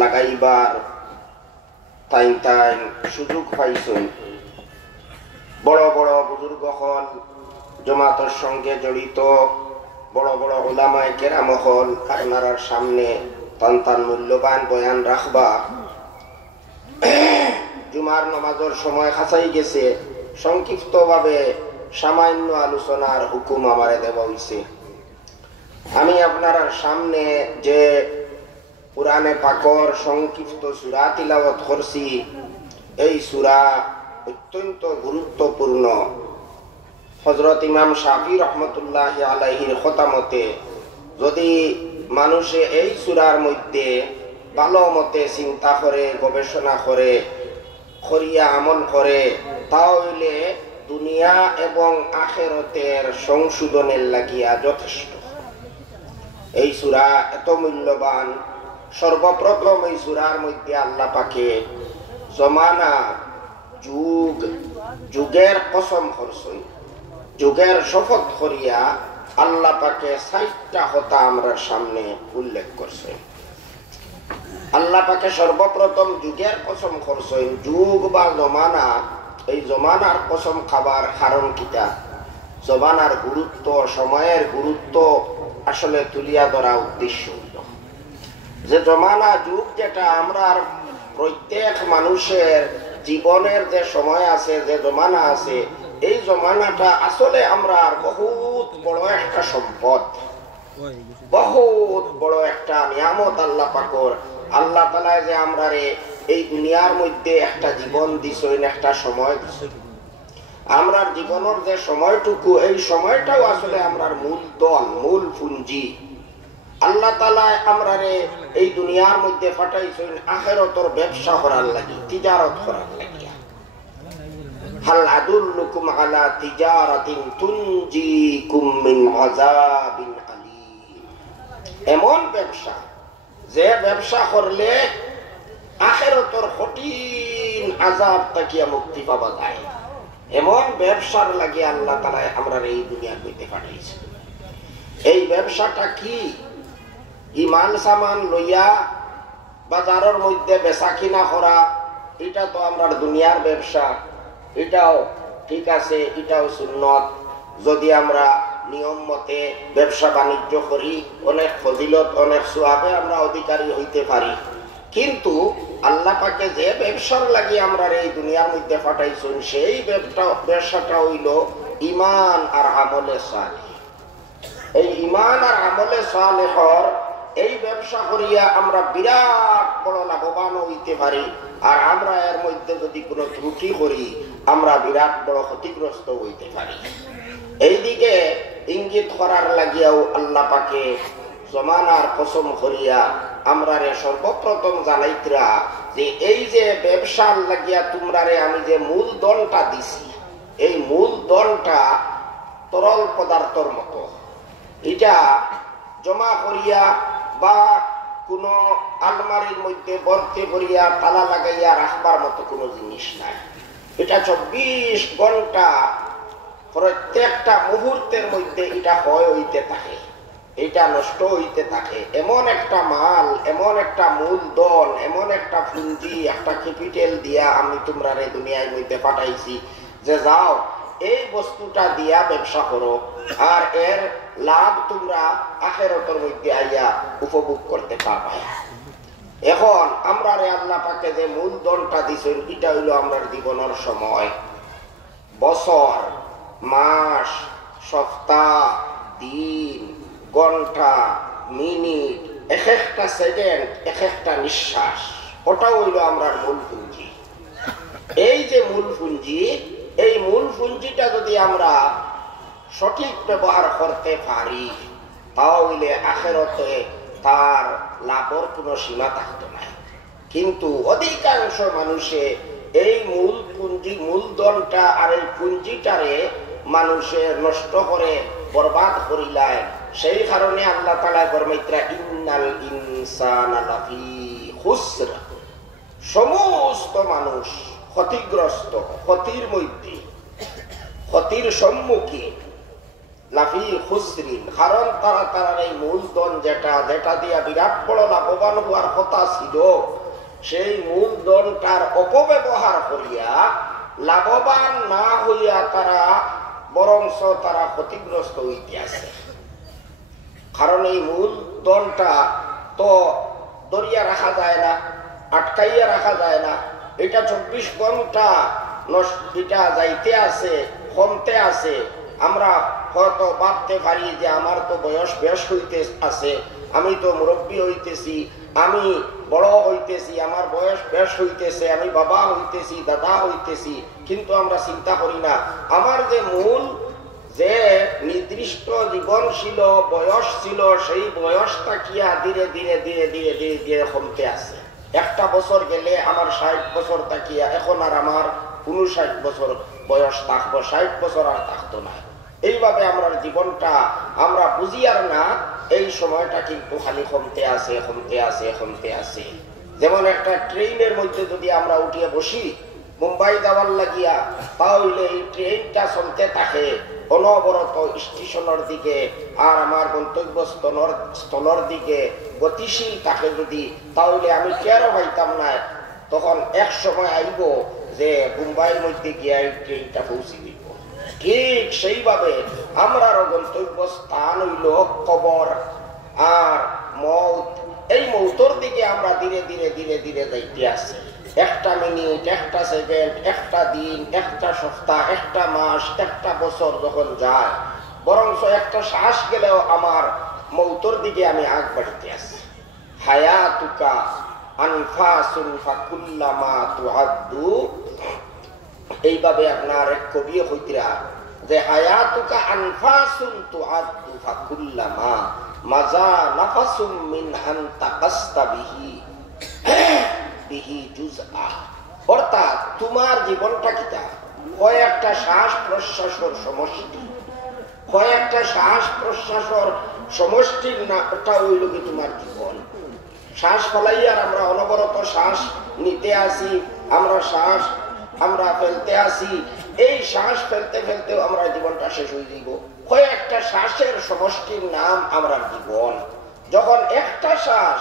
লাগাইবার তাইন তাইন সুযোগ পাইছেন। বড় বড় বুজুর্গ হল, জমাতের সঙ্গে জড়িত বড় বড় উলামায়ে কেরাম হল, আপনার সামনে তান তান মূল্যবান বয়ান রাখবা। জুমার নামাজের সময় খাসাই গেছে, সংক্ষিপ্ত ভাবে সামান্য আলোচনার হুকুম আমারে দেওয়া হইছে। আমি আপনার সামনে যে কুরআনে পাকর সংক্ষিপ্ত সূরা তিলাওয়াত করছি, এই সূরা অত্যন্ত গুরুত্বপূর্ণ। হযরত ইমাম শাফি রহমতুল্লাহি আলাইহির কথা মতে যদি মানুষে এই সূরার মধ্যে ভালো মতে চিন্তা করে, গবেষণা করে, করিয়া আমল করে, তাহলে দুনিয়া এবং আখিরাতের সংশোধনের লাগিয়া যথেষ্ট। এই সূরা এত মূল্যবান। সর্বপ্রথম এই সূরার মধ্যে আল্লাহ পাকে জমানা, যুগ, যুগের কসম করছেন। যুগের শপথ করিয়া আল্লাহ পাকে ৬০টা কথা আমরা সামনে উল্লেখ করছেন। আল্লাহ পাকে সর্বপ্রথম যুগের কসম করছেন। যুগ বা জমানা, এই জমানার কসম খাবার কারণ কিটা? জমানার গুরুত্ব, সময়ের গুরুত্ব আসলে তুলিয়া ধরা উদ্দেশ্য হইল যে জমানা, যুগ যেটা আমরা প্রত্যেক মানুষের জীবনের যে সময় আছে, যে জমানা আছে, এই জমানাটা আসলে আমরা বহুত বড় একটা সম্পদ, বহুত বড় একটা নিয়ামত আল্লাহ পাকর। আল্লাহ তাআলা যে আমরা এই দুনিয়ার মধ্যে একটা জীবন দিছেন, একটা সময় দিছেন। আমরা জীবনের যে সময়টুকু, এই সময়টাও আসলে আমরার মূল দল, মূল পুঞ্জি। আল্লাহ তাআলা আমরা এই দুনিয়ার মধ্যে পাঠাইছেন আখিরাতের ব্যবসা করার লাগি, তিজারত করার লাগি। হাল আদুল্লুকুম আলা তিজারাতিন তুনজিকুম মিন আযাবিন আলীম। এমন ব্যবসা, যে ব্যবসা করলে আখিরাতের কঠিন আযাব থেকে মুক্তি পাওয়া যায়, এমন ব্যবসার লাগি আল্লাহ তাআলা আমরা এই দুনিয়ার মধ্যে পাঠাইছেন। এই ব্যবসাটা কি? ইমান সামান লইয়া বাজারের মধ্যে বেচা কিনা করা, এটা তো আমরা দুনিয়ার ব্যবসা। এটাও ঠিক আছে, এটাও সুন্নত। যদি আমরা নিয়ম মতে ব্যবসা বাণিজ্য করি, অনেক ফজিলত, অনেক সওয়াবে আমরা অধিকারী হইতে পারি। কিন্তু আল্লাহ পাকে যে ব্যবসার লাগি আমরা এই দুনিয়ার মধ্যে পাঠাইছেন, সেই ব্যবসাটা হইল ঈমান আর আমলে সালেহ। এই ঈমান আর আমলে সালেহর এই ব্যবসা করিয়া আমরা বিরাট বড় লাভবান হইতে পারি। আর আমরা এর মধ্যে যদি কোনো ত্রুটি করি, আমরা বিরাট বড় ক্ষতিগ্রস্ত হইতে পারি। এইদিকে ইঙ্গিত করার লাগিয়াও আল্লাহ পাকে জমানার কসম করিয়া আমরা সর্বপ্রথম জানাইতরা যে এই যে ব্যবসার লাগিয়া তোমরা আমি যে মূলধনটা দিছি, এই মূলধনটা তরল পদার্থর মতো। এটা জমা করিয়া বা কোনো আলমারির মধ্যে ভর্তি করিয়া তালা লাগাইয়া রাখবার মতো কোনো জিনিস নাই। এটা ২৪ ঘন্টা প্রত্যেকটা মুহূর্তের মধ্যে এটা হইতে থাকে, এটা নষ্ট হইতে থাকে। এমন একটা মাল, এমন একটা মূলধন, এমন একটা পুঁজি, একটা ক্যাপিটাল দিয়া আমি তোমরা দুনিয়ার মধ্যে পাঠাইছি যে যাও এই বস্তুটা দিয়া ব্যবসা করো, আর এর লাভ তোমরা আখিরাতের মধ্যে আইয়া উপভোগ করতে পারবা। এখন আমরা আল্লাহ পাকে যে মূলধনটা দিছেন, এটা হইল আমরা জীবনের সময়, বছর, মাস, সপ্তাহ, দিন, ঘন্টা, মিনিট, এক একটা সেকেন্ড, এক একটা নিঃশ্বাস, ওটা হইল আমরা মূল পুঁজি। এই যে মূল পুঁজি, এই মূল পুঁজিটা যদি আমরা সঠিক ব্যবহার করতে পারি, তাহলে আখিরাতে তার লাভের কোনো সীমা থাকতো না। কিন্তু অধিকাংশ মানুষে এই মূল পুঁজি, মূলধনটা আর এই পুঁজিটারে মানুষে নষ্ট করে বরবাদ করিলায়। সেই কারণে আল্লাহ তাআলা ফরমাইতরা ইন্নাল ইনসানা লাফি খুসর, সমস্ত মানুষ ক্ষতিগ্রস্ত, ক্ষতির মধ্যে, ক্ষতির সম্মুখীন। লাফি খুসরিন, কারণ তারা এই মূলধন যেটা দিয়া বিরাট বড় লাভবান হওয়ার কথা ছিল, সেই মূলধনটার অপব্যবহার করিয়া লাভবান না হইয়া তারা বরংস তারা ক্ষতিগ্রস্ত হইতে আছে। কারণ এই মূলধনটা তো দরিয়া রাখা যায় না, আটকাইয়া রাখা যায় না। এটা 24 ঘন্টা এটা যাইতে আছে, কমতে আছে। আমরা হয়তো ভাবতে পারি যে আমার তো বয়স বেশ হইতে আছে, আমি তো মুরব্বী হইতেছি, আমি বড় হইতেছি, আমার বয়স বেশ হইতেছে, আমি বাবা হইতেছি, দাদা হইতেছি, কিন্তু আমরা চিন্তা করি না আমার যে মূল যে নির্দিষ্ট জীবন ছিল, বয়স ছিল, সেই বয়সটা কিয়া ধীরে ধীরে ধীরে ধীরে ধীরে ধীরে কমতে আছে। একটা বছর গেলে আমার 60 বছর তাকিয়া এখন আর আমার 59 বছর বয়স থাকবো, 60 বছর আর থাকতো না। এইভাবে আমরা জীবনটা আমরা বুঝি আর না, এই সময়টা কিন্তু খালি কমতে আছে, কমতে আছে, কমতে আছে। যেমন একটা ট্রেনের মধ্যে যদি আমরা উঠিয়ে বসি মুম্বাই যাওয়ার লাগিয়া, তাহলে এই ট্রেনটা চলতে থাকে অনবরত স্টেশনের দিকে, আর আমার গন্তব্যস্থলের দিকে গতিশীল থাকে যদি, তাহলে আমি কেরো পাইতাম না। তখন এক সময় আইব যে মুম্বাইয়ের মধ্যে গিয়ে এই ট্রেনটা পৌঁছে দিব। ঠিক সেইভাবে আমরা গন্তব্য স্থান হইল কবর আর মৌত। এই মৌতর দিকে আমরা ধীরে ধীরে ধীরে ধীরে যাইতে আছি। একটা মিনিট, একটা সেকেন্ড, একটা দিন, একটা সপ্তাহ, একটা মাস, একটা বছর যখন যায়, বরঞ্চ একটা শ্বাস গেলেও আমার মৌতর দিকে আমি আগ বাড়িতে আছি। হায়াতুকা আনফাসুন ফাকুল্লামা তুআদ্দু, এইভাবে আপনার এক কবি হইতিরা যে হায়াতুকা আনফাসুন তুআদ্দু ফাকুল্লামা মাজা নাফাসুম মিন আনতা কাস্তাবিহি বিহি জুজআ। অর্থাৎ তোমার জীবনটা কিটা কয়েকটা শ্বাস প্রশ্বাসের সমষ্টি, কয়েকটা শ্বাস প্রশ্বাসের সমষ্টির নামটা হইল কি তোমার জীবন। শ্বাস ফলাইয়ার আমরা অনবরত শ্বাস নিতে আসি, আমরা ফেলতে আসি। এই শ্বাস ফেলতে ফেলতেও আমরা জীবনটা শেষ হয়ে দিব। কয়েকটা শ্বাসের সমষ্টির নাম আমরা জীবন। যখন একটা শ্বাস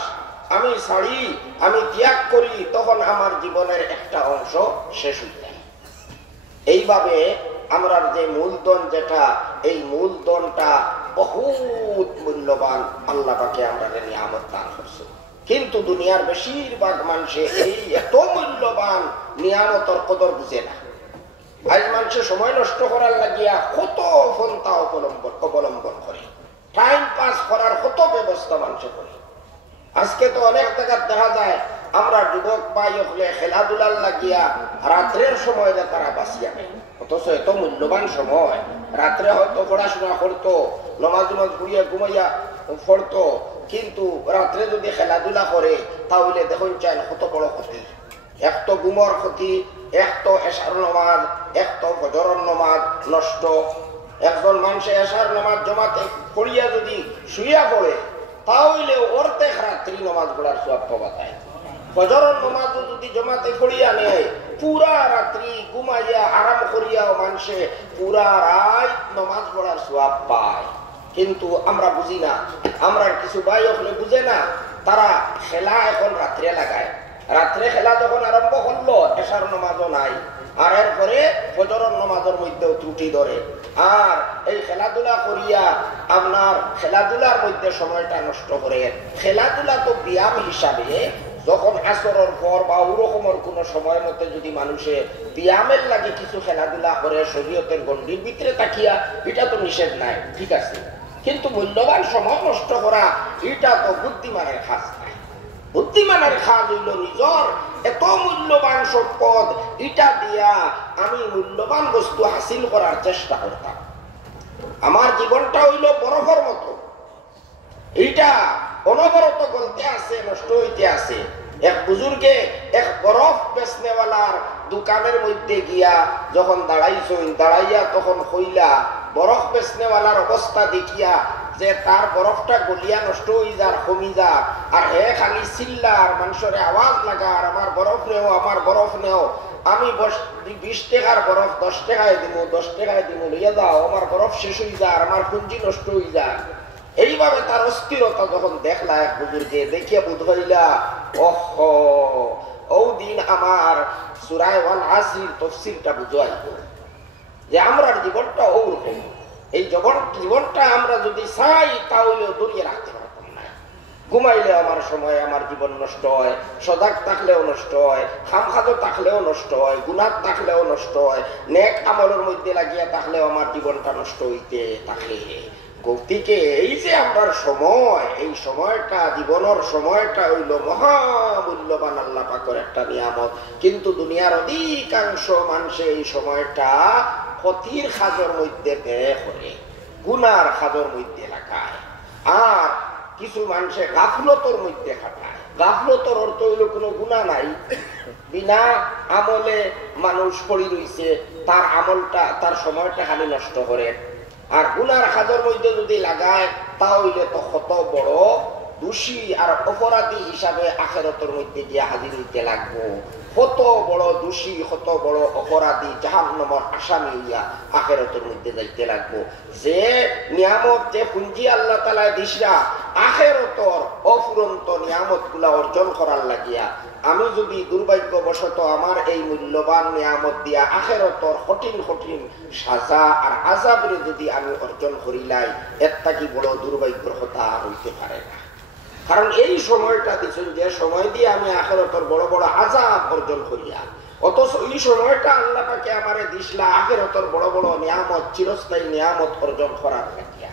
আমি ছাড়ি, আমি ত্যাগ করি, তখন আমার জীবনের একটা অংশ শেষ হয়ে যায়। এইভাবে আমরা যে মূলধন যেটা, এই মূলধনটা বহুত মূল্যবান, আল্লাহ পাকে আমরা নিয়ামত দান করছে। কিন্তু দুনিয়ার বেশিরভাগ মানুষে এই এত মূল্যবান নিয়ামতের কদর বুঝে না। আজ মানুষের সময় নষ্ট করার লাগিয়া কত পন্থা অবলম্বন করে, টাইম পাস করার কত ব্যবস্থা মানুষ করে। আজকে তো অনেক জায়গা দেখা যায় আমরা যুবক পাই হলে খেলাধুলার লাগিয়া রাত্রের সময় তারা বাঁচিয়া নেয়। অথচ এত মূল্যবান সময়, রাত্রে হয়তো পড়াশোনা করতো, নমাজ ঘুরিয়া ঘুমাইয়া পড়তো, কিন্তু রাত্রে যদি খেলাধুলা করে তাহলে দেখুন চান কত বড় ক্ষতি। এক তো ঘুমর ক্ষতি, এক তো এশার নমাজ, এক তো ফজরের নমাজ নষ্ট। একজন মানুষে এশার নমাজ জমাতে পড়িয়া যদি শুইয়া পড়ে, তাহলে অর্ধেক রাত্রি নমাজ পড়ার সওয়াব পাওয়া যায়। ফজরের নমাজ যদি জমাতে পড়িয়া নেয়, পুরা রাত্রি ঘুমাইয়া আরাম করিয়াও মানুষে পুরা রাত নমাজ পড়ার সওয়াব পায়। কিন্তু আমরা বুঝি না, আমরা কিছু ভাই হলে বুঝে না, তারা খেলা এখন রাত্রে লাগায়। রাত্রে খেলা যখন আরম্ভ করলো, এশার নমাজও নাই, আর এরপরে ফজরের নমাজের মধ্যেও ত্রুটি ধরে, আর এই খেলাধুলা করিয়া আপনার খেলাধুলার মধ্যে সময়টা নষ্ট করে। খেলাধুলা তো ব্যায়াম হিসাবে যখন আসরের পর বা ওরকমের কোনো সময়ের মধ্যে যদি মানুষে ব্যায়ামের লাগে কিছু খেলাধুলা করে শরীয়তের গণ্ডির ভিতরে তাকিয়া, এটা তো নিষেধ নাই, ঠিক আছে। কিন্তু মূল্যবান সময় নষ্ট করা, এটা তো বুদ্ধিমানের কাজ নাই। বুদ্ধিমানের কাজ হইল নিজর এত মূল্যবান সম্পদ, এটা দিয়া আমি মূল্যবান বস্তু হাসিল করার চেষ্টা করতাম। আমার জীবনটা হইল বরফের মতো, এইটা অনবরত গলতে আছে, নষ্ট হইতে আছে। এক বুজুর্গে এক বরফ বেচনেওয়ালার দোকানের মধ্যে গিয়া যখন দাঁড়াইয়া তখন কইলা, বরফ বেচনেওয়ালার অবস্থা দেখিয়া যে তার বরফটা গলিয়া নষ্ট হয়ে যার, কমি যার, আর হে খালি চিল্লার, মানুষের আওয়াজ লাগার, আমার বরফ নেও, আমার বরফ নেও। আমি 20 টাকার বরফ 10 টাকায় দিব, 10 টাকায় দিব, লইয়া দাও, আমার বরফ শেষ হয়ে যায়, আমার পুঁজি নষ্ট হয়ে যায়। এইভাবে তার অস্থিরতা যখন দেখলা এক হুজুরকে, দেখিয়া বোধ হইলা ওহো ও দিন আমার সূরা ওয়াল আসর তাফসীরটা বুঝাই যে আমরার জীবনটা ওরকম। এই জীবনটা আমরা যদি চাই তাহলে দূরিয়ে রাখতে পারতাম না। ঘুমাইলে আমার সময় আমার জীবন নষ্ট হয়, সজাগ থাকলেও নষ্ট হয়, খামখাদো থাকলেও নষ্ট হয়, গুনাহ থাকলেও নষ্ট হয়, নেক আমলের মধ্যে লাগিয়া থাকলেও আমার জীবনটা নষ্ট হইতে থাকে। গতিকে এই যে আমার সময়, এই সময়টা জীবনের সময়টা হইল মহামূল্যবান আল্লাহ পাকের একটা নিয়ামত। কিন্তু দুনিয়ার অধিকাংশ মানুষে এই সময়টা ক্ষতির খাজর মধ্যে ব্যয় করে, গুনার খাজর মধ্যে লাগায়, আর কিছু মানুষে গাফলতর মধ্যে খাটায়। গাফলতর অর্থ হইল কোনো গুনাহ নাই, বিনা আমলে মানুষ পড়ি রইছে, তার আমলটা তার সময়টা খালি নষ্ট করে। আর গুনার খাজর মধ্যে যদি লাগায় তাহলে তো কত বড় দোষী আর অপরাধী হিসাবে আখিরাতের মধ্যে গিয়ে হাজির হইতে লাগবো। কত বড় দোষী, কত বড় অপরাধী, জাহান্নামের আসামি হইয়া আখিরাতের মধ্যে যাইতে লাগবো। যে নিয়ামত, যে পুঁজি আল্লাহ তাআলা দিশরা আখিরাতের অফুরন্ত নিয়ামত গুলা অর্জন করার লাগিয়া, আমি যদি দুর্ভাগ্যবশত আমার এই মূল্যবান নিয়ামত দিয়া আখিরাতের কঠিন কঠিন সাজা আর আযাবের যদি আমি অর্জন করিলাই, একটা কি বড় দুর্ভাগ্যের কথা হইতে পারে না। কারণ এই সময়টা দিচ্ছেন, যে সময় দিয়ে আমি আখিরাতের বড় বড় আযাব অর্জন করিয়া, অথচ এই সময়টা আল্লাহ পাকে আমারে দিশলা আখিরাতের বড় বড় নিয়ামত, চিরস্থায়ী নিয়ামত অর্জন করার লাগিয়া,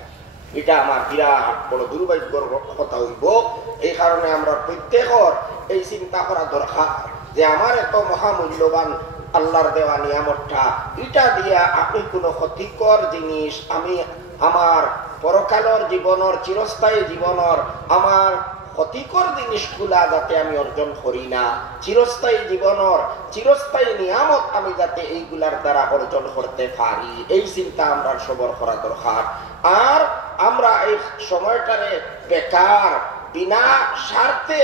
এটা আমার বিরাট বড় দুর্ভাগ্যের কথা হইব। এই কারণে আমরা প্রত্যেকের এই চিন্তা করা দরকার যে আমার এত মহামূল্যবান আল্লাহর দেওয়া নিয়ামতটা, এটা দিয়া আপনি কোনো ক্ষতিকর জিনিস আমি আমার পরকালের জীবনের, চিরস্থায়ী জীবনের আমার ক্ষতিকর জিনিসগুলা যাতে আমি অর্জন করি না, চিরস্থায়ী জীবনের চিরস্থায়ী নিয়ামত আমি যাতে এইগুলার দ্বারা অর্জন করতে পারি, এই চিন্তা আমরা সবর করা দরকার। আর আমরা এই সময়টারে বেকার বিনা স্বার্থে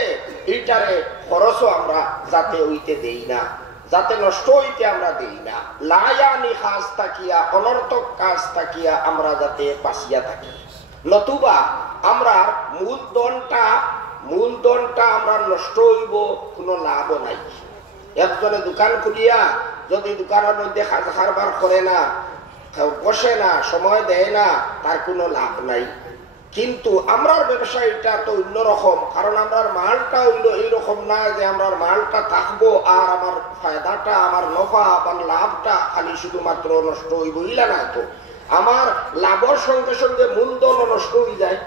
এইটারে খরচও আমরা যাতে হইতে দেই না, যাতে নষ্ট হইতে আমরা দেই না, লায়ানি কাজ থাকিয়া, অনর্থক কাজ থাকিয়া আমরা যাতে বাঁচিয়া থাকি। নতুবা আমরা মূলধনটা আমরা নষ্ট হইব, কোনো লাভও নাই। একজনে দোকান খুলিয়া যদি দোকানের মধ্যে কারবার করে না, বসে না, সময় দেয় না, তার কোনো লাভ নাই। কিন্তু আমরার ব্যবসায়ীটা তো অন্যরকম, কারণ আমরার মালটা হইল এইরকম না যে আমরার মালটা থাকবো আর আমার ফায়দাটা, আমার নফা বা লাভটা খালি শুধুমাত্র নষ্ট হইব, ইলা না তো। আমার লাভের সঙ্গে সঙ্গে মূলধনও নষ্ট হয়ে যায়।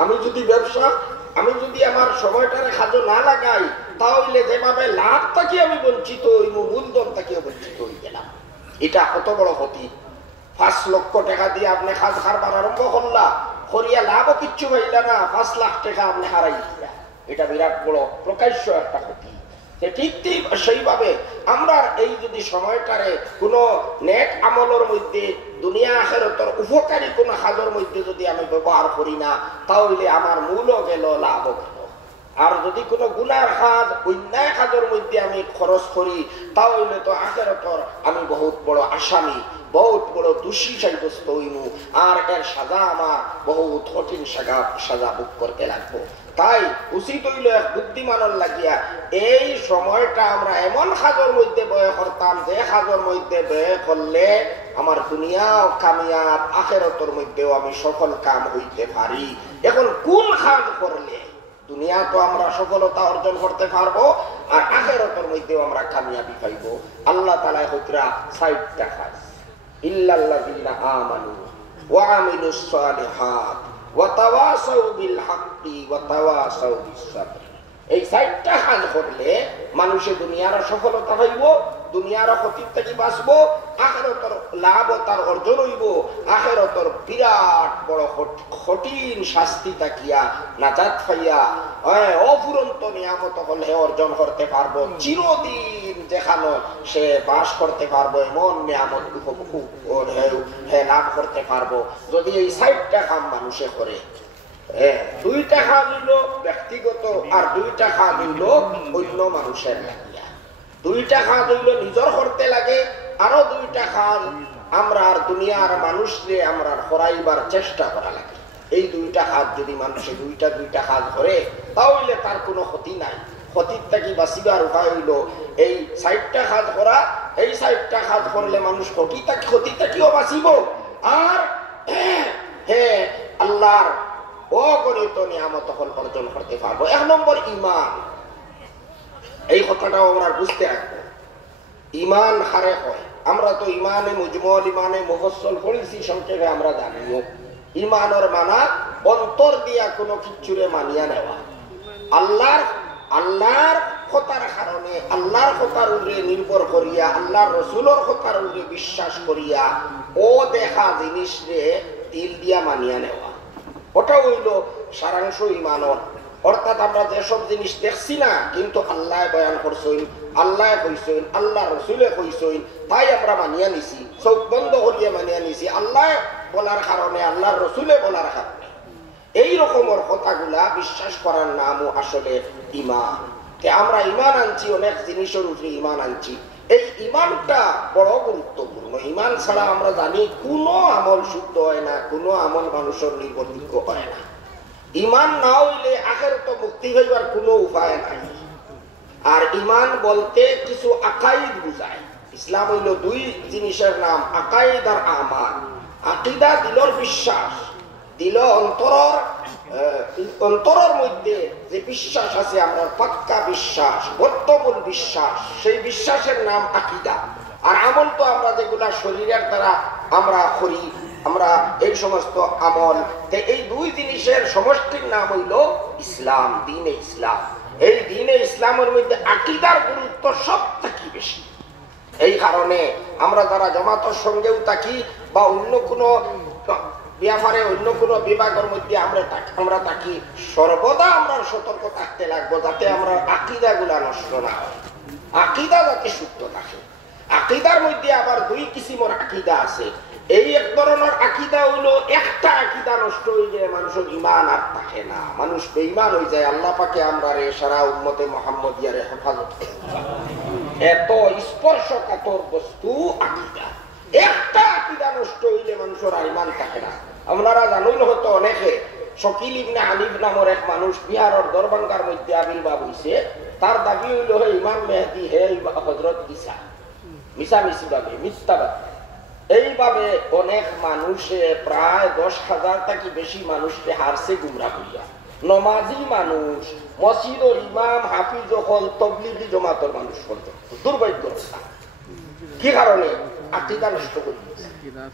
আমি যদি আমার সময়টারে খাজো না লাগাই, তাহলে যেভাবে লাভ থাকি আমি বঞ্চিত হইব, মূলধন থাকিও বঞ্চিত হয়ে গেলাম। এটা কত বড় ক্ষতি। 5 লক্ষ টাকা দিয়ে আপনি কাজ কারবার আরম্ভ করলা, করিয়া লাভও কিচ্ছু পাইলা না, 5 লাখ টাকা আপনি হারাই দিলা। এটা বিরাট বড় প্রকাশ্য একটা ক্ষতি। ঠিক সেইভাবে আমরা এই যদি সময়টারে কোনো নেক আমলের মধ্যে, দুনিয়া আখিরাতের উপকারী কোনো কাজের মধ্যে যদি আমি ব্যবহার করি না, তাহলে আমার মূলও গেল, লাভও গেল। আর যদি কোনো গুনার কাজ, অন্যায় কাজের মধ্যে আমি খরচ করি, তাহলে তো আখিরাতের আমি বহুত বড় আসামি, বহুত বড় দোষী সাব্যস্ত হইব, আর এর সাজা আমার বহুত কঠিন সাজা ভোগ করতে লাগবো। তাই উচিত হইল এক বুদ্ধিমানের লাগিয়া এই সময়টা আমরা এমন কাজের মধ্যে ব্যয় করতাম, যে কাজের মধ্যে ব্যয় করলে আমার দুনিয়াও কামিয়াব, আখিরাতের মধ্যেও আমি সফল কাম হইতে পারি। এখন কোন কাজ করলে দুনিয়া তো আমরা সফলতা অর্জন করতে পারবো, আর আখিরাতের মধ্যেও আমরা কামিয়াবি পাইব। আল্লাহ তাআলা হইতরা 60টা কাজ, ইল্লাল্লাযিনা আমানু ওয়া আমিলুস সালিহাত ওয়া তাওয়াসাউ বিল হাক্কি ওয়া তাওয়াসাউ বিস সাবর। এই 60টা কাজ করলে মানুষে দুনিয়ার সফলতা পাইব, দুনিয়ার ক্ষতি থেকে বাঁচবো, আখিরাতের লাভ তার অর্জন হইব, আখিরাতের বিরাট বড় কঠিন শাস্তি তাকিয়া নাজাত পাইয়া অফুরন্ত নিয়ামত হলে অর্জন করতে পারবো, চিরদিন যেখানে সে বাস করতে পারবো, এমন নিয়ামত লাভ করতে পারবো যদি এই 60টা কাম মানুষে করে। 2টা কাজ হইল ব্যক্তিগত, আর 2টা কাজ হইল অন্য মানুষের লাগিয়া। দুইটা কাজ হইল নিজের করতে লাগে, আরো দুইটা কাজ আমরা আর দুনিয়ার মানুষকে আমরা করাইবার চেষ্টা করা লাগে। এই দুইটা কাজ যদি মানুষে দুইটা কাজ করে তাহলে তার কোনো ক্ষতি নাই। ক্ষতির থেকে বাঁচিবার উপায় হইল এই 60টা কাজ করা। এই 60টা কাজ করলে মানুষ ক্ষতি থেকেও বাঁচিব, আর আল্লাহর অগণিত নিয়ামত অর্জন করতে পারবো। 1 নম্বর ঈমান। এই কথাটাও আমরা বুঝতে রাখবো। ঈমান হারে হয়, আমরা তো ঈমানে মুজমল, ঈমানে মুফাসসাল পড়েছি, সংক্ষেপে আমরা জানিও। ঈমানের মানা অন্তর দিয়া কোনো কিছুরে মানিয়া নেওয়া, আল্লাহর কথার কারণে, আল্লাহর কথার উপরে নির্ভর করিয়া, আল্লাহর রসুলের কথার উপরে বিশ্বাস করিয়া ও দেখা জিনিসরে দিল দিয়া মানিয়া নেওয়া, ওটা হইল সারাংশ ঈমানের। অর্থাৎ আমরা যেসব জিনিস দেখছি না, কিন্তু আল্লাহ বয়ান করছেন, আল্লাহ কইছেন, আল্লাহ রসুলে কইছেন, তাই আমরা মানিয়া নিছি, চোখ বন্ধ করিয়া মানিয়া নিছি আল্লাহ বলার কারণে, আল্লাহর রসুলে বলার কারণে। এই রকমের কথাগুলা বিশ্বাস করার নামও আসলে ঈমান। আমরা ঈমান আনছি, অনেক জিনিসের উপরে ঈমান আনছি। এই ঈমানটা বড় গুরুত্বপূর্ণ। ঈমান ছাড়া আমরা জানি কোনো আমল শুদ্ধ হয় না, কোনো আমল মানুষের নির্ভরযোগ্য হয় না। ঈমান না হইলে আখিরাত মুক্তি হইবার কোনো উপায় নাই। আর ঈমান বলতে কিছু আকাইদ বুঝায়। ইসলাম হইল 2 জিনিসের নাম, আকাইদ আর আমাল। আকিদা দিলর বিশ্বাস, দিল অন্তরের মধ্যে যে বিশ্বাস আছে, আমরা পাক্কা বিশ্বাস, বদ্ধমূল বিশ্বাস, সেই বিশ্বাসের নাম আকিদা। আর আমল তো আমরা যেগুলা শরীরের দ্বারা আমরা করি, আমরা এই সমস্ত আমল, এই 2 জিনিসের সমষ্টির নাম হইল ইসলাম, দ্বীনে ইসলাম। এই দ্বীনে ইসলামের মধ্যে আকিদার গুরুত্ব সব থেকে বেশি। এই কারণে আমরা যারা জামাতের সঙ্গেও থাকি বা অন্য কোনো ব্যাপারে, অন্য কোনো বিভাগের মধ্যে আমরা থাকি, সর্বদা আমরা সতর্ক থাকতে লাগবো যাতে আমরা আকিদা গুলা নষ্ট না হয়, আকিদা যাতে শুদ্ধ থাকে। আকিদার মধ্যে আবার 2 কিসিমের আকিদা আছে। এই এক ধরনের আকিদা হইলো, একটা আকিদা নষ্ট হয়ে যায় মানুষের ঈমান আর থাকে না, মানুষ বেঈমান হয়ে যায়। আল্লাহ পাকে আমরা রে সারা উম্মতে মুহাম্মদিয়ারে হেফাজত করে। এত স্পর্শকাতর বস্তু আকিদা, একটা আকিদা নষ্ট হইলে মানুষের ঈমান থাকে না। আপনারা জানেন হয়তো অনেকে, শকিল ইবনে হানিফ নামের এক মানুষ বিহারের দরবাঙ্গার মধ্যে আবির্ভাব হইছে। তার দাবি হইল হে ইমাম মেহেদী, হে হযরত ঈসা, মিছামিছি ভাবে, মিথ্যাবাদী। এইভাবে অনেক মানুষে, প্রায় 10,000 থেকে বেশি মানুষকে হারছে গুমরাহ করিয়া। নমাজি মানুষ, মসজিদের ইমাম, হাফিজ, যখন তবলিগি জমাতের মানুষ পর্যন্ত। দুর্ভাগ্য। কি কারণে? আকিদা নষ্ট করে দিয়েছে।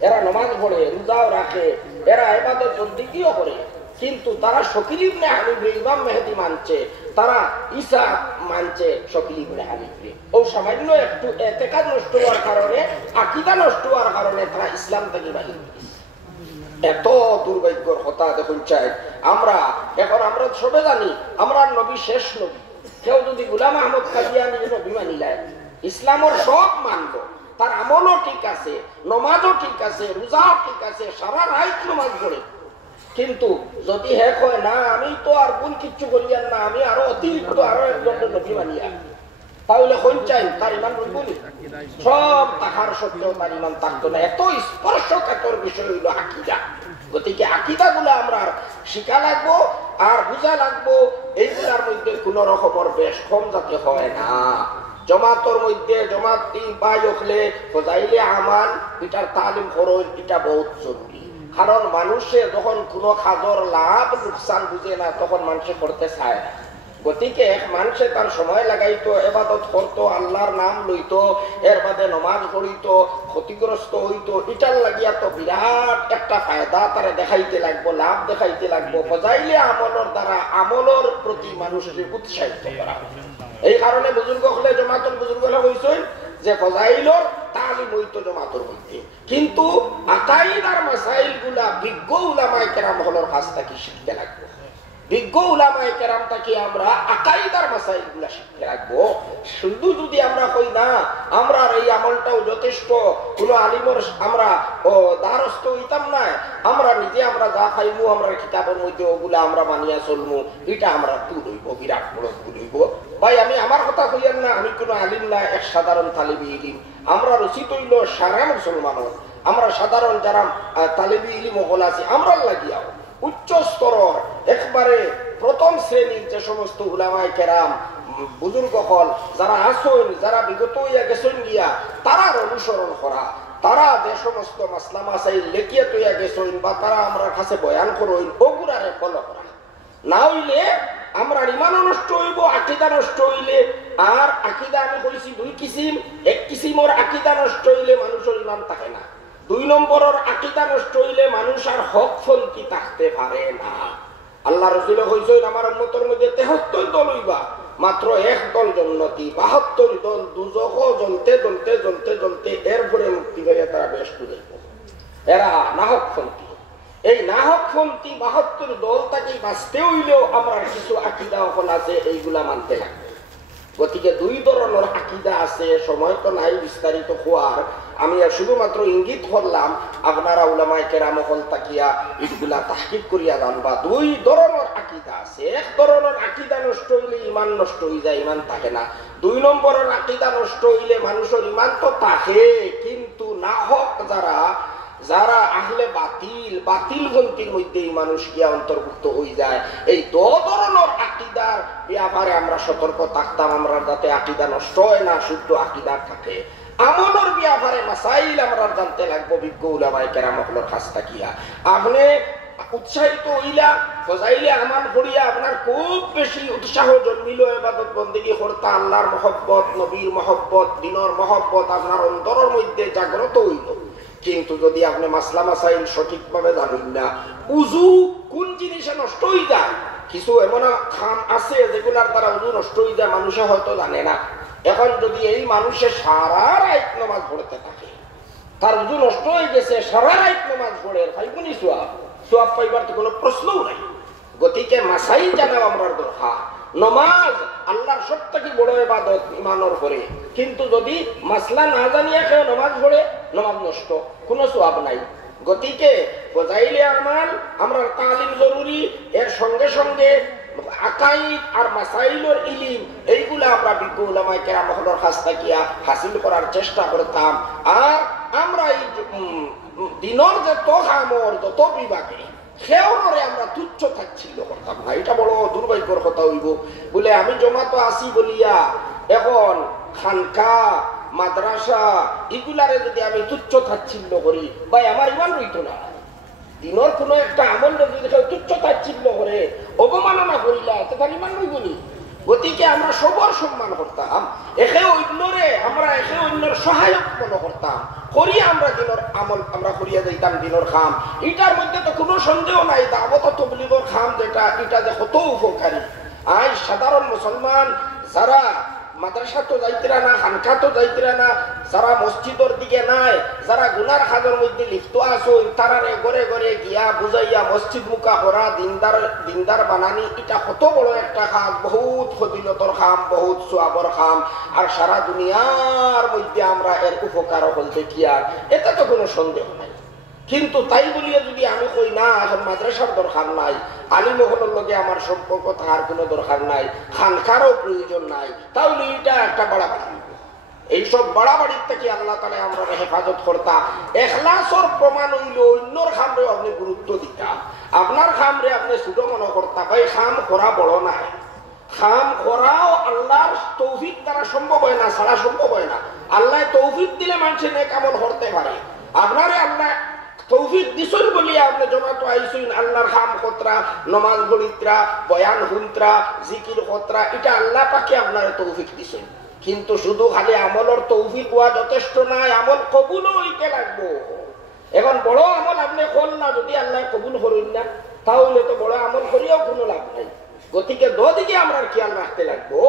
এরা নমাজ পড়ে, রোজাও রাখে, এরা ইবাদত বন্দেগীও করে, কিন্তু তারা শকিল ইবনে হানিফ ইমাম মেহেদী মানছে, তারা ঈসা মানছে শকিল ইবনে হানিফ। ও সামান্য একটু এতেকাদ নষ্ট হওয়ার কারণে, আকিদা নষ্ট হওয়ার কারণে তারা ইসলাম থেকে বাহির হয়েছে। এত দুর্ভাগ্যর কথা দেখুন চাই। আমরা সবে জানি আমরা নবী শেষ নবী। কেউ যদি গোলাম আহমদ কাদিয়ানী নবী মানিলায়, ইসলামের সব মানব, তার আমলও ঠিক আছে, নমাজও ঠিক আছে, রোজাও ঠিক আছে, সারা রাত নমাজ পড়ে, কিন্তু যদি হেক হয় না আমি তো আর ভুল কিচ্ছু করিয়ান না, আমি আরো অতিরিক্ত আরো একজন নবী মানিয়া, তাহলে কোন চাই তার ইমান রইব? সব তাহার সত্ত্বেও তার ইমান থাকতো না। এত স্পর্শকাতর বিষয় হইল আকিদা। গতিকে আকিদা গুলা আমরা শিখা লাগবো আর বুঝা লাগবো। এইগুলার মধ্যে কোন রকমের বেশ কম যাতে হয় না। জমাতর মধ্যে জমাত বাই হলে ফজাইলে আমান, এটার তালিম খরচ, এটা বহুত জরুরি। কারণ মানুষে যখন কোনো কাজর লাভ লোকসান বুঝে না, তখন মানুষে করতে চায় না। গতিকে মানুষে তার সময় লাগাইতো, ইবাদত করতো, আল্লাহর নাম লইতো, এর বাদে নমাজ পড়িতো, ক্ষতিগ্রস্ত হইতো, এটার লাগিয়া তো বিরাট একটা ফায়দা তারা দেখাইতে লাগবো, লাভ দেখাইতে লাগবো। ফজাইলে আমলের দ্বারা আমলের প্রতি মানুষকে উৎসাহিত করা। এই কারণে বুজুর্গ হলে জমাতর বুজুর্গ হলে হইছেন যে ফজাইলর তালিম হইতো জমাতর মধ্যে, কিন্তু আকাইদার মাসাইল গুলা বিজ্ঞ উলামায়ে কেরাম হলর কাছ থেকে শিখতে লাগবো। বিজ্ঞ উলামায়ে কেরাম থেকে আমরা আকাইদার মাসাইল গুলা শিখতে রাখবো। শুধু যদি আমরা কই না আমরা এই আমলটাও যথেষ্ট, কোন আলিমর আমরা দ্বারস্থ হইতাম না, আমরা নিজে আমরা যা খাইমু আমরা কিতাবের মধ্যে ওগুলা আমরা মানিয়া চলমু, এটা আমরা ভুল হইব, বিরাট বড় ভুল হইব। ভাই আমি আমার কথা কইয়ান না, আমি কোনো আলিম না, এক সাধারণ তালিবি ইলিম। আমরা উচিত হইল সারা মুসলমানের, আমরা সাধারণ যারা তালিবি ইলিম হল আছি, আমরা লাগিয়াও উচ্চ স্তরের একবারে প্রথম শ্রেণীর যে সমস্ত উলামায়ে কেরাম বুজুর্গ হল যারা আসুন, যারা বিগত হইয়া গেছেন গিয়া, তারার অনুসরণ করা, তারা যে সমস্ত মাসলা মাসাইল লেখিয়া তৈয়া গেছেন বা তারা আমরা কাছে বয়ান করইন, ওগুলারে ফলো করা। না হইলে আমরা ইমানও নষ্ট হইব, আকীদা নষ্ট হইলে। আর আকীদা আমি কইছি দুই কিসিম, এক কিসিমর আকীদা নষ্ট হইলে মানুষের ইমান থাকে না, 2 নম্বরের আকীদা নষ্ট হইলে মানুষ আর হকপন্থী থাকতে পারে না। আল্লাহ রাসূল কইছেন আমার উম্মতের মধ্যে 73 দল হইবা, মাত্র এক দল জান্নাতি, 72 দল দুজখ জ্বলতে জ্বলতে জ্বলতে জ্বলতে এরপরে মুক্তি পাইয়া তারা বেশ করে এরা নাহকপন্থী। এই নাহকপন্থী 72 দল থেকে বাঁচতে হইলেও আমরা কিছু আকীদা হল আছে, এইগুলা মানতে লাগবে। গতিকে 2 ধরনের আকীদা আছে, সময় তো নাই বিস্তারিত হওয়ার, আমি শুধুমাত্র ইঙ্গিত করলাম আপনারা উলামায়ে কেরাম হল তাকিয়া এগুলা তাহকিক করিয়া জানবা। 2 ধরনের আকীদা আছে। এক ধরনের আকীদা নষ্ট হইলে ইমান নষ্ট হয়ে যায়, ইমান থাকে না। 2 নম্বরের আকীদা নষ্ট হইলে মানুষের ইমান তো থাকে, কিন্তু নাহক যারা আহলে বাতিল গন্তির মধ্যে মানুষ গিয়া অন্তর্ভুক্ত হয়ে যায়। এই 2 ধরনের আকীদার ব্যাপারে আমরা সতর্ক থাকতাম, আমরা যাতে আকীদা নষ্ট হয় না, শুদ্ধ আকীদা থাকে। আমলের ব্যাপারে মাসাইল আমরা জানতে লাগবো বিজ্ঞ উলামায়ে কেরামগুলোর কাছ থাকিয়া। আপনি উৎসাহিত হইলা ফজাইলে আমাল করিয়া আপনার খুব বেশি উৎসাহ জন্মিল, ইবাদত বন্দেগী করতে, আল্লাহর মহব্বত, নবীর মহব্বত, দ্বীনের মহব্বত আপনার অন্তরের মধ্যে জাগ্রত হইল। কিন্তু যদি আপনি মাসলা মাসাইল সঠিকভাবে জানেন না, উজু কোন জিনিসে নষ্ট হয়ে যায়, কিছু এমন খাম আছে যেগুলার দ্বারা উজু নষ্ট হয়ে যায়, মানুষে হয়তো জানে না। এখন যদি এই মানুষের সারা রাত নামাজ পড়তে থাকে, তার উজু নষ্ট হয়ে গেছে, সারা রাত নামাজ পড়ে পাইবনি সোয়াব পাইবার তো কোনো প্রশ্নও নাই। গতিকে মাসাইল জানা আমরা দরকার। নমাজ আল্লাহর সবথেকে বড় ইবাদত ইমানের পরে, কিন্তু যদি মাসলা না জানিয়া কেউ নমাজ পড়ে, নমাজ নষ্ট, কোনো সোয়াব নাই। গতিকে ফজাইলে আমাল আমরা তালিম জরুরি, এর সঙ্গে সঙ্গে আকাইদ আর মাসাইলের ইলম এইগুলা আমরা বিজ্ঞ উলামায়ে কেরামদের কাছ থেকে হাসিল করার চেষ্টা করতাম। আর আমরা এই দিনের যত কামর যত বিভাগে সেওরে আমরা তুচ্ছ তাচ্ছিল্য করতাম না। এটা বড় দুর্ভাগ্যের কথা হইব। বলে আমি জমাত আসি বলিয়া এখন খানকা মাদ্রাসা এগুলারে যদি আমি তুচ্ছ তাচ্ছিল্য করি, ভাই আমার ইমান রইত না। দিনের কোনো একটা আমল যদি তুচ্ছ তাচ্ছিল্য করে, অবমাননা করিলা, তার ইমান রইবনি। গতিকে আমরা সবার সম্মান করতাম, একে অন্যরে আমরা একে অন্যের সহায়ক মনে করতাম, করিয়া আমরা দিনের আমল আমরা করিয়া যাইতাম দিনের খাম। এটার মধ্যে তো কোনো সন্দেহ নাই, দাওয়াত তাবলীগের খাম যেটা, এটা যে কত উপকারী। আজ সাধারণ মুসলমান যারা মাদ্রাসা তো যাইতরা না, খানকা তো যাইতরা না, যারা মসজিদের দিকে নাই, যারা গুনার কাজের মধ্যে লিপ্ত আসুন, তারারে ঘরে ঘরে গিয়া বুঝাইয়া মসজিদ মুখা করা, দিনদার বানানি, এটা কত বড় একটা কাজ, বহুত ফজিলতর কাম, বহুত সোয়াবর কাম। আর সারা দুনিয়ার মধ্যে আমরা এর উপকার বলতে কি আর, এটা তো কোনো সন্দেহ নাই। কিন্তু তাই বলিয়া যদি আমি কই না এখন মাদ্রাসার দরকার নাই, আলিমহলের লগে আমার সম্পর্ক থাকার কোনো দরকার নাই, খানকারও প্রয়োজন নাই, তাহলে এটা একটা বাড়াবাড়ি। এইসব বাড়াবাড়ির থেকে আল্লাহ তাআলা আমরা হেফাজত করতাম। ইখলাসের প্রমাণ হইল অন্যর খামরে আপনি গুরুত্ব দিতাম, আপনার খামরে আপনি ছোট মনে করতাম। ভাই খাম করা বড় নাই, খাম করাও আল্লাহর তৌফিক দ্বারা সম্ভব হয় না, ছাড়া সম্ভব হয় না। আল্লাহ তৌফিক দিলে মানুষের নেক আমল করতে পারে। আপনারে আল্লাহ তৌফিক দিছুন বলিয়া আপনি জমাত আইসুন, আল্লাহর খাম কতরা, নমাজ গণিতরা, বয়ান হুন্ত্রা, জিকির কতরা, এটা আল্লাহ পাকে আপনার তৌফিক দিছুন। কিন্তু শুধু খালি আমলের তৌফিক হওয়া যথেষ্ট নাই, আমল কবুলও হইতে লাগবো। এখন বড় আমল আপনি করল না, যদি আল্লাহ কবুল করুন না, তাহলে তো বড় আমল করিয়াও কোনো লাভ নাই। গতিকে দুদিকে আমরা খেয়াল রাখতে লাগবো।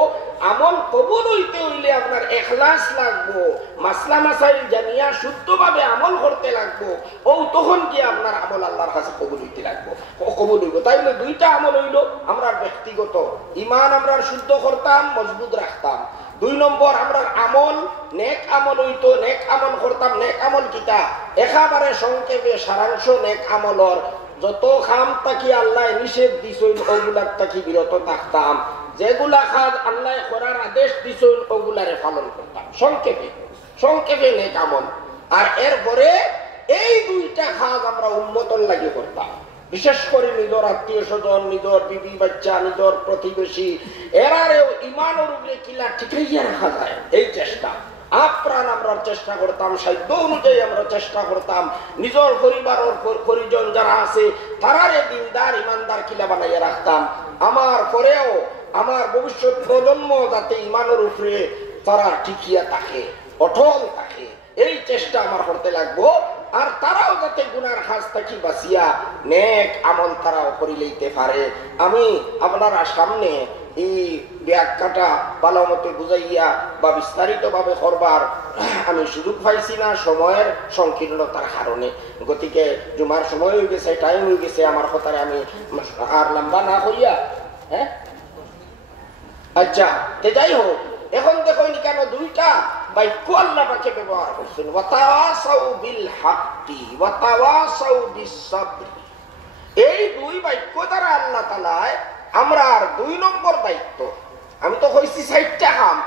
আমল কবুল হইতে হইলে আপনার ইখলাস লাগবো, মাসলা মাসাইল জানিয়া শুদ্ধভাবে আমল করতে লাগবো। ও তখন কি আপনার আমল আল্লাহর কাছে কবুল হইতে লাগবো, কবুল হইব। তাই বলে 2টা আমল হইল, আমরা ব্যক্তিগত ইমান আমরা শুদ্ধ করতাম, মজবুত রাখতাম। 2 নম্বর আমরা আমল নেক আমল হইতো, নেক আমল করতাম। নেক আমল কিতা একেবারে সংক্ষেপে সারাংশ, নেক আমলর যত খাম তাকি আল্লাহ নিষেধ দিছেন ওগুলার তাকি বিরত থাকতাম। যেগুলা কাজ আল্লাহ করার আদেশ দিছেন ওগুলারে পালন করতাম। সংক্ষেপে সংক্ষেপে নেক আমল। আর এরপরে এই দুইটা কাজ আমরা উম্মতর লাগি করতাম, বিশেষ করে নিজের আত্মীয় স্বজন, নিজের বিবি বাচ্চা, নিজের প্রতিবেশী, এরারেও ইমানের উপরে কিলা ঠিকাইয়া রাখা যায় এই চেষ্টা আপ্রাণ আমরা চেষ্টা করতাম, সাধ্য অনুযায়ী আমরা চেষ্টা করতাম নিজের পরিবারের পরিজন যারা আছে তারারে দিনদার ইমানদার কিলা বানাইয়া রাখতাম। আমার পরেও আমার ভবিষ্যৎ প্রজন্ম যাতে ইমানের উপরে তারা টিকিয়া থাকে, অটল থাকে, এই চেষ্টা আমার করতে লাগবো। আর তারাও যাতে গুনার কাজ থাকি বাঁচিয়া নেক আমল তারাও করি লইতে পারে। আমি আপনারা সামনে এই ব্যাখ্যাটা ভালো মতো বুঝাইয়া বা বিস্তারিত ভাবে করবার আমি সুযোগ পাইছি না সময়ের সংকীর্ণতার কারণে। গতিকে জুমার সময় হয়ে গেছে, টাইম হয়ে গেছে, আমার কথারে আমি আর লম্বা না করিয়া আচ্ছা যাই হোক। এখন দেখুন কেন দুইটা বাক্য আল্লাহ পাকে ব্যবহার করছেন, ওয়াতাওয়াসাউ বিল হাক্কি ওয়াতাওয়াসাউ বিস সাবর। এই দুই বাক্য দ্বারা আল্লাহ তাআলা আমরা আর 2 নম্বর দায়িত্ব, আমি তো কইছি 60টা কাম,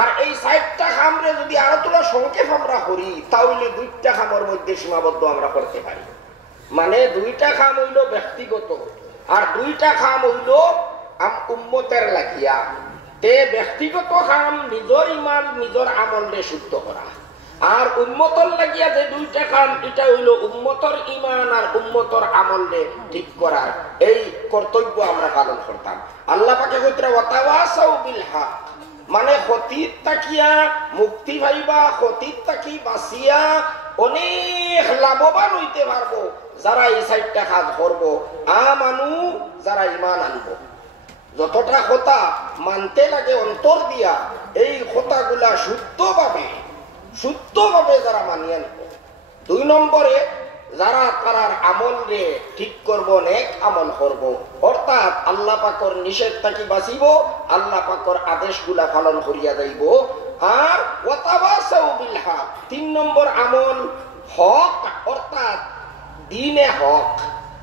আর এই 60টা কামরে যদি আরো তোলা সংক্ষেপ আমরা করি তাহলে 2টা কামের মধ্যে সীমাবদ্ধ আমরা করতে পারি। মানে 2টা কাম হইল ব্যক্তিগত আর 2টা কাম হইল উম্মতের লাগিয়া। তে ব্যক্তিগত কাম নিজের ইমান নিজের আমলে শুদ্ধ করা, আর উম্মতর লাগিয়া যে 2টা কাম এটা হইল উম্মতর ইমান আর উম্মতর আমলে ঠিক করার এই কর্তব্য আমরা পালন করতাম। আল্লাহ পাকে কইতরা ওয়াতাওয়াসাউ বিল হক, মানে ক্ষতির তাকিয়া মুক্তি পাইবা, ক্ষতির তাকি বাঁচিয়া অনেক লাভবান হইতে পারবো যারা এই 4টা কাজ করবো। আমানু, যারা ইমান আনবো, যতটা কথা মানতে লাগে অন্তর দিয়া এই কথাগুলা শুদ্ধভাবে যারা মানিয়ে নেব। 2 নম্বরে যারা তারার আমল রে ঠিক করব, নেক আমল করব, অর্থাৎ আল্লাহ পাকের নিষেধ থাকি বাঁচিব, আল্লাহ পাকের আদেশগুলা পালন করিয়া যাইব। আর ওয়াতাওয়াসাউ বিল হক, 3 নম্বর আমল হক, অর্থাৎ দ্বীনে হক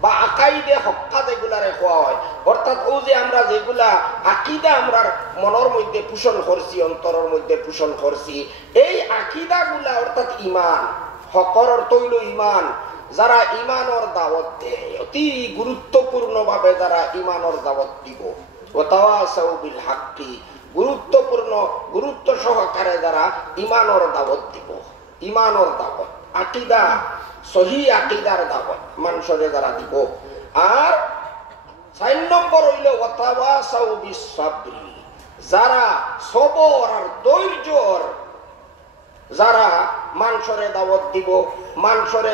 বা আকাইদে হক্কা যেগুলারে হয়, অর্থাৎ ও যে আমরা যেগুলা আকীদা আমরা মনের মধ্যে পোষণ করছি, অন্তরের মধ্যে পোষণ করছি, এই আকীদাগুলা অর্থাৎ ঈমান, হকর অর্থ হইল ঈমান। যারা ঈমানের দাওয়াত দেয়, অতি গুরুত্বপূর্ণভাবে যারা ঈমানের দাওয়াত দিব, ওয়াতাওয়াসাউ বিল হাক্কি, গুরুত্ব সহকারে যারা ঈমানের দাওয়াত দিব, ঈমানের দাওয়াত, আকীদা, সহি আকীদার দাওয়াত মানুষের যারা দিব। আর 4 নম্বর হইল ওয়াতাওয়াসাউ বিস সাবরি, যারা সবর আর ধৈর্যর যারা মানুষের দাওয়াত দিব, মানুষের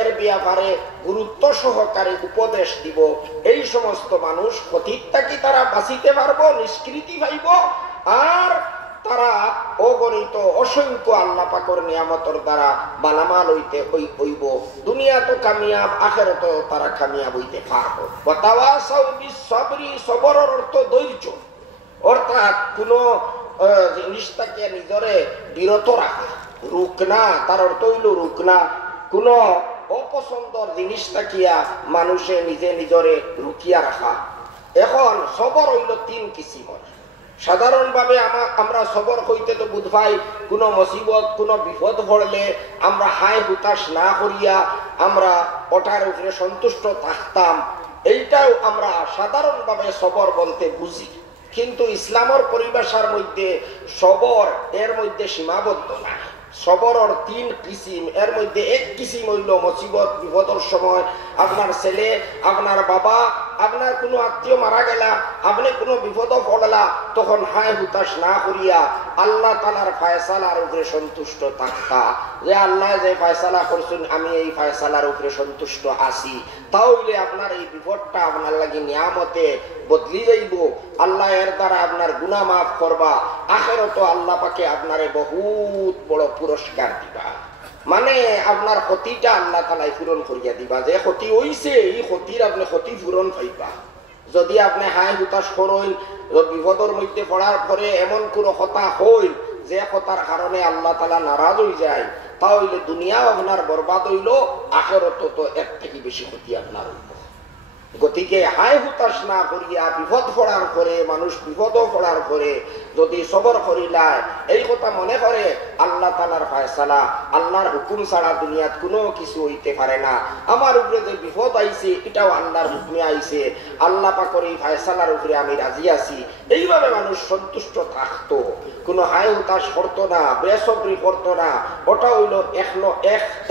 এর ব্যাপারে গুরুত্ব সহকারে উপদেশ দিব, এই সমস্ত মানুষ ক্ষতির থাকি তারা বাঁচিতে পারবো, নিষ্কৃতি পাইব। আর তারা অগণিত অসংখ্য আল্লাহ পাকের নিয়ামতের দ্বারা বানামাল হইতে হইব, দুনিয়া তো কামিয়াব, আখিরাত তারা কামিয়াব হইতে পারবো। ওয়াতাওয়াসাউ বিস সাবরি, সবরের অর্থ ধৈর্য, অর্থাৎ কোন জিনিসটাকে নিজরে বিরত রাখা, রুকনা, তার অর্থ হইল রুকনা, কোন অপছন্দর জিনিসটা কিয়া মানুষে নিজে নিজরে রুকিয়া রাখা। এখন সবর হইল 3 কিসিমের। সাধারণভাবে আমরা সবর হইতে তো বুঝ পাই কোন মুসিবত, কোন বিপদ পড়লে আমরা হায় হুতাশ না করিয়া আমরা ওটার উপরে সন্তুষ্ট থাকতাম, এইটাও আমরা সাধারণভাবে সবর বলতে বুঝি। কিন্তু ইসলামের পরিভাষার মধ্যে সবর এর মধ্যে সীমাবদ্ধ না। সবরের 3 কিসিম, এর মধ্যে 1 কিসিম হইল মুসিবত বিপদের সময় আপনার ছেলে, আপনার বাবা, আপনার কোনো আত্মীয় মারা গেলা, আপনি কোনো বিপদ পড়লা, তখন হায় হুতাশ না করিয়া আল্লাহ তাআলার ফয়সালার উপরে সন্তুষ্ট থাকা, যে আল্লাহ যে ফয়সালা করছেন আমি এই ফয়সালার উপরে সন্তুষ্ট আছি, তাহলে আপনার এই বিপদটা আপনার লাগি নিয়ামতে বদলি যাইব, আল্লাহ এর দ্বারা আপনার গুনাহ মাফ করবা, আখিরাতে আল্লাহ পাকে আপনারে বহুত বড় পুরস্কার দিবা। মানে আপনার ক্ষতিটা আল্লাহ তাআলা পূরণ করিয়া দিবা, যে ক্ষতি হইছে এই ক্ষতির আপনি ক্ষতি পূরণ পাইবা। যদি আপনি হায় হুতাশ করেন, বিপদের মধ্যে পড়ার পরে এমন কোনো কথা হইল যে কথার কারণে আল্লাহ তাআলা নারাজ হয়ে যায়, তাহলে দুনিয়াও আপনার বরবাদ হইল, আখিরাতে তো এর থেকে বেশি ক্ষতি আপনার হইব। গতিকে হায় হুতাশ না করিয়া বিপদ পড়ার করে মানুষ বিপদ পড়ার করে যদি সবর করিলায় এই কথা মনে করে আল্লাহ তাআলার ফয়সালা আল্লাহর হুকুম ছাড়া দুনিয়াত কোনো কিছু হইতে পারে না, আমার উপরে যে বিপদ আইছে এটাও আল্লাহর হুকুমে আইছে, আল্লাহ পাকের এই ফয়সালার উপরে আমি রাজি আছি, এইভাবে মানুষ সন্তুষ্ট থাকতো, কোনো হায় হুতাশ করতো না, বেসবরি করতো না। ওটা হইল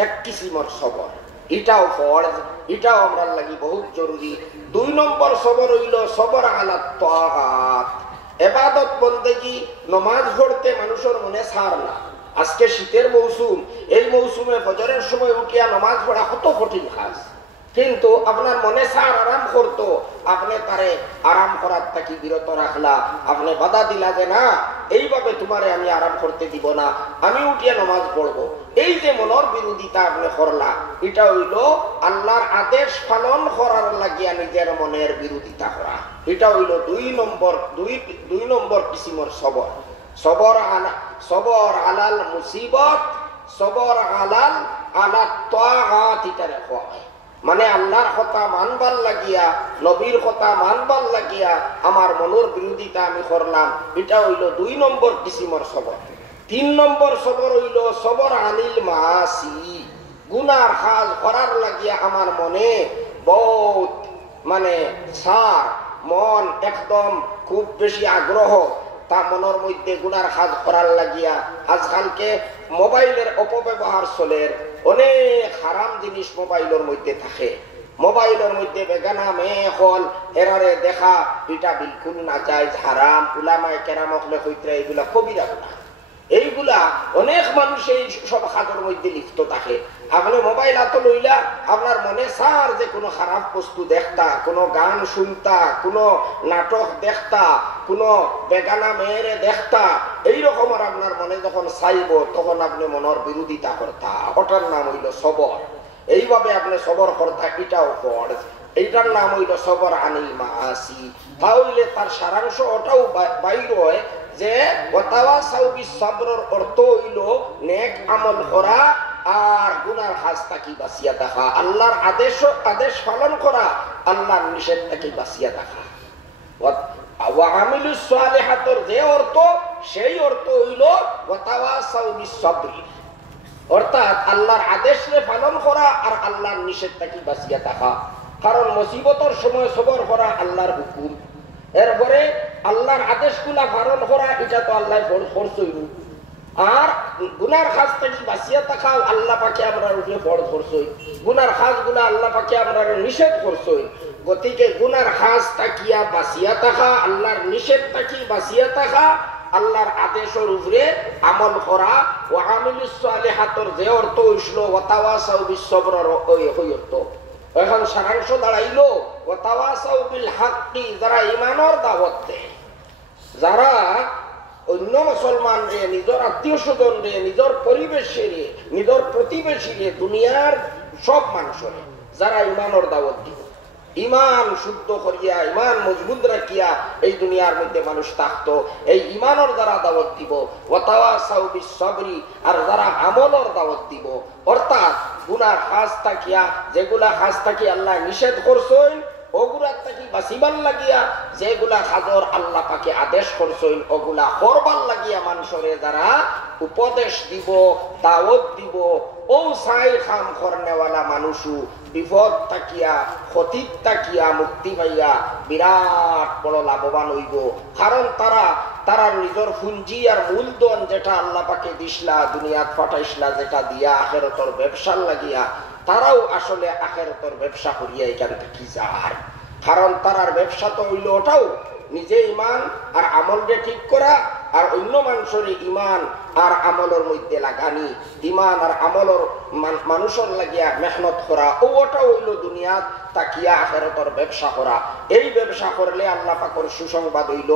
এক কিসিমর সবর। এটাও ফরজ, এটাও আমরা লাগি বহুত জরুরি। 2 নম্বর সবর হইল সবর আলা তাআত। ইবাদত বন্দেগী নামাজ পড়তে মানুষের মনে ছাড় না। আজকে শীতের মৌসুম, এই মৌসুমে ফজরের সময় উঠিয়া নামাজ পড়া কত কঠিন কাজ, কিন্তু আপনার মনে ছাড় আরাম করতো, আপনি তারে আরাম করার থাকি বিরত রাখলা, আপনি বাধা দিলা যে না এইভাবে তোমারে আমি আরাম করতে দিব না, আমি উঠিয়া নামাজ পড়বো। এই যে মনের বিরোধিতা আপনি করলা, এটা হইল আল্লাহর আদেশ পালন করার লাগিয়া নিজের মনের বিরোধিতা করা। এটা হইল 2 নম্বর কিসিমর সবর। সবর আলাল মুসিবত, সবর আলা তাআত, এটারে কয়। মানে আল্লাহর কথা মানবার লাগিয়া, নবীর কথা মানবার লাগিয়া আমার মনের বিরোধিতা আমি করলাম, এটা হইল 2 নম্বর কিসিমর সবর। 3 নম্বর সবর হইল সবর আনিল মাসি। গুনার কাজ করার লাগিয়া আমার মনে বহুত মন একদম খুব বেশি আগ্রহ, তা মনের মধ্যে গুনার কাজ করার লাগিয়া আজকালকে মোবাইলের অপব্যবহার চলে, অনেক হারাম জিনিস মোবাইলের মধ্যে থাকে। মোবাইলের মধ্যে বেগানা মেয়ে হল এরারে দেখা, এটা বিলকুল না যায়, হারাম। উলামায়ে কেরাম হলে কইতে এগুলা কবিরা গুনাহ। এইগুলা অনেক মানুষ এই সব কাজের মধ্যে লিপ্ত থাকে। আপনি মোবাইল হাতে লইলা, আপনার মনে সার যে কোনো খারাপ বস্তু দেখতা, কোনো গান শুনতা, কোনো নাটক দেখতা, কোনো বেগানা মেয়েরে দেখতা, এইরকম আর আপনার মনে যখন চাইব তখন আপনি মনের বিরোধিতা করতা, ওটার নাম হইল সবর। এইভাবে আপনি সবর করতা, এটাও ফরজ। এইটার নাম হইল সবর আনিল মাআসি। তাহলে তার সারাংশ ওটাও বাইর হয় যে ওয়াতাওয়াসাউ বিস-সাবরের অর্থ হইল নেক আমল করা আর গুনার কাজ থেকে বাঁচিয়া থাকা, আল্লাহর আদেশ পালন করা, আল্লাহর নিষেধ থেকে বাঁচিয়া থাকা। ওয়া আমিলুস সালিহাতের যে অর্থ, সেই অর্থ হইল ওয়াতাওয়াসাউ বিস-সাবরি, অর্থাৎ আল্লাহর আদেশকে পালন করা আর আল্লাহর নিষেধ থেকে বাঁচিয়া থাকা। কারণ মুসিবতের সময় সবর করা আল্লাহর হুকুম, এরপরে আল্লাহর আদেশগুলা পালন করা এটা তো আল্লাহ ফরজ, আর গুনার কাজ থেকে বাঁচিয়া থাকাও আল্লাহ পাকে আমরা উপরে ফরজ করছই, গুনার কাজগুলা আল্লাহ পাকে আমরা নিষেধ করছই। গতিকে গুনার কাজ তাকিয়া বাঁচিয়া থাকা, আল্লাহর নিষেধ তাকি বাঁচিয়া থাকা, আল্লাহর আদেশের উপরে আমল করা, ওয়া আমিলুস সালিহাতের যে অর্থ হইল ওয়াতাওয়াসাউ বিস-সাবরের ওই অর্থ। এখন সারাংশ দাঁড়াইল ওয়াতাওয়াসাউ বিল হাক্কি, যারা ঈমানের দাওয়াত দেয়, যারা অন্য মুসলমান রে, নিজের আত্মীয় স্বজন রে, নিজের পরিবেশে রে, নিজের প্রতিবেশী রে, দুনিয়ার সব মানুষের যারা ঈমানের দাওয়াত দিব, ঈমান শুদ্ধ করিয়া, ঈমান মজবুত রাখিয়া এই দুনিয়ার মধ্যে মানুষ থাকতো, এই ঈমানের দ্বারা দাওয়াত দিব। ওয়াতাওয়াসাউ বিস-সাবরি, আর যারা আমলের দাওয়াত দিব, অর্থাৎ গুনার কাজ থাকিয়া, যেগুলা কাজ থাকি আল্লাহ নিষেধ করছেন, ওগুলার থাকি বাঁচিবার লাগিয়া যেগুলা কাজর আল্লাহ পাকে আদেশ করছেন, ওগুলা করবার লাগিয়া মানুষরে যারা উপদেশ দিব, দাওয়াত দিব, ও সাই খাম করনেওয়ালা মানুষও বিপদ তাকিয়া, ক্ষতির তাকিয়া মুক্তি পাইয়া বিরাট বড় লাভবান হইব। কারণ তারা নিজের পুঞ্জি আর মূলধন যেটা আল্লাহ পাকে দিসলা, দুনিয়াত পাঠাইসলা, যেটা দিয়া আখিরাতের ব্যবসার লাগিয়া, তারাও আসলে আখিরাতের ব্যবসা করিয়া এখান থেকে যায়। কারণ তারার ব্যবসা তো হইল ওটাও নিজে ঈমান আর আমলকে ঠিক করা, আর অন্য মানুষের ঈমান আর আমলের মধ্যে লাগানি, ঈমান আর আমলের মানুষের লাগিয়া মেহনত করা, ওটা হইল দুনিয়াত তাকিয়া আখিরাতের ব্যবসা করা। এই ব্যবসা করলে আল্লাহ পাকের সুসংবাদ হইল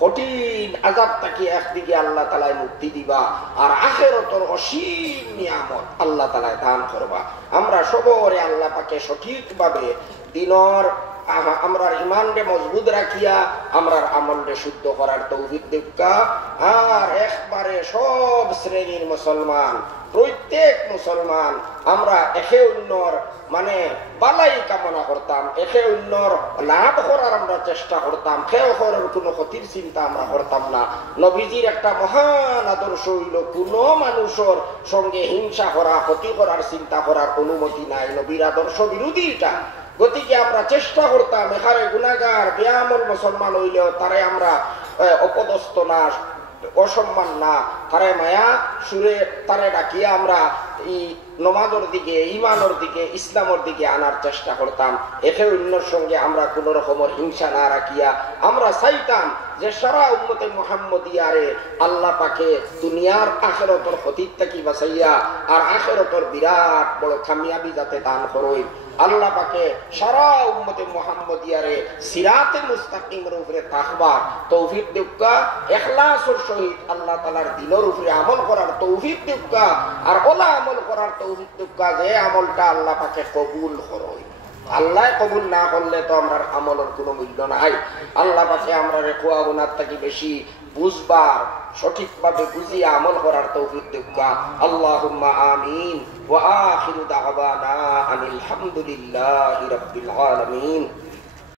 কঠিন আযাব থেকে একদিকে আল্লাহ তাআলা মুক্তি দিবা, আর আখিরাতের অসীম নিয়ামত আল্লাহ তাআলা দান করবা। আমরা সবরে আল্লাহ পাকে সঠিকভাবে দিনের আমরা ঈমানকে মজবুত রাখিয়া আমরা আমলকে শুদ্ধ করার তৌফিক দিবা। আর একবারে সব শ্রেণীর মুসলমান প্রত্যেক প্রত্যেক মুসলমান আমরা একে অন্যর মানে বালাই কামনা করতাম, একে অন্যর লাভ করার আমরা চেষ্টা করতাম, কেউ করার কোনো ক্ষতির চিন্তা আমরা করতাম না। নবীজির একটা মহান আদর্শ হইল কোনো মানুষের সঙ্গে হিংসা করা, ক্ষতি করার চিন্তা করার অনুমতি নাই। নবীর আদর্শ বিরোধী এটা। গতিকে আমরা চেষ্টা করতাম এখানে গুনাহগার বেআমল মুসলমান হইলেও তারে আমরা অপদস্থ না, অসম্মান না, তারে মায়া সুরে তারে ডাকিয়ে আমরা এই নমাজের দিকে, ইমানের দিকে, ইসলামের দিকে আনার চেষ্টা করতাম। একে অন্যের সঙ্গে আমরা কোন রকমের হিংসা না রাখিয়া আমরা চাইতাম যে সারা উম্মতে মুহাম্মদিয়ারে আল্লাহ পাকে দুনিয়ার আখিরাতের ক্ষতির থেকে বাঁচাইয়া আর আখিরাতের বিরাট বড় কামিয়াবি যাতে দান করই। আল্লাহ পাকে সারা উম্মতে মুহাম্মদিয়ারে সিরাতে মুস্তাকিমের উপরে থাকবার তৌফিক দিউকা, ইখলাসের সহিত আল্লাহ তাআলার দ্বীনের উপরে আমল করার তৌফিক দিউকা, আর ওলা আমল করার তৌফিক দিউকা যে আমলটা আল্লাহ পাকে কবুল করই। আল্লাহ কবুল না করলে তো আমরা আমলের কোনো মূল্য নাই। আল্লাহ পাকে আমরা রেখোয়া গুনার থেকে বেশি বুঝবার, সঠিকভাবে বুঝিয়ে আমল করার তৌফিক দিউকা। আল্লাহুম্মা আমিন। ওয়া আখিরু দাওয়ানা আনিল হামদুলিল্লাহি রাব্বিল আলামিন।